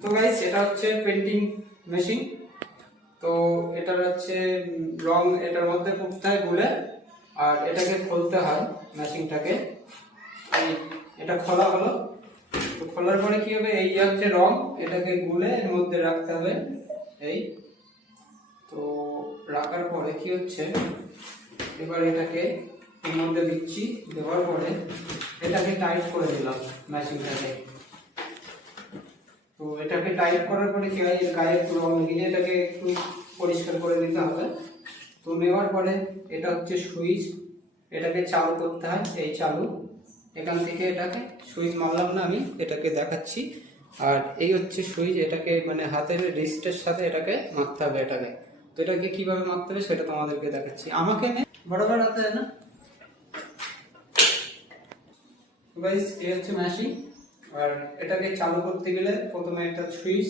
তো গাইস এটা হচ্ছে পেন্টিং মেশিন। তো এটার হচ্ছে রং এটার মধ্যে করতে হয় গুলে, আর এটাকে খুলতে হয় মেশিনটাকে। এটা খোলা হলো, তো খোলার পরে কি হবে, এই হচ্ছে রং, এটাকে গুলে এর মধ্যে রাখতে হবে। এই তো রাখার পরে কি হচ্ছে, এবার এটাকে এর মধ্যে দিচ্ছি, দেওয়ার পরে এটাকে টাইট করে দিলাম মেশিনটাকে। তো এটাকে টাইট করার পরে কি হয়, এর গায়ে একটু রং লেগে যায়, এটাকে একটু পরিষ্কার করে দিতে হবে। তো নেওয়ার পরে এটা হচ্ছে সুইচ, এটাকে চালু করতে হয়। এই চালু, এখান থেকে এটাকে সুইচ মারলাম না আমি, এটাকে দেখাচ্ছি। আর এই হচ্ছে সুইচ, এটাকে মানে হাতের রিস্টের সাথে এটাকে মারতে হবে এটাকে। তো এটাকে কিভাবে মারতে হবে সেটা তোমাদেরকে দেখাচ্ছি। আমাকে বরাবর হাতে না গাইস, এই হচ্ছে মেশিন। আর এটাকে চালু করতে গেলে প্রথমে একটা সুইচ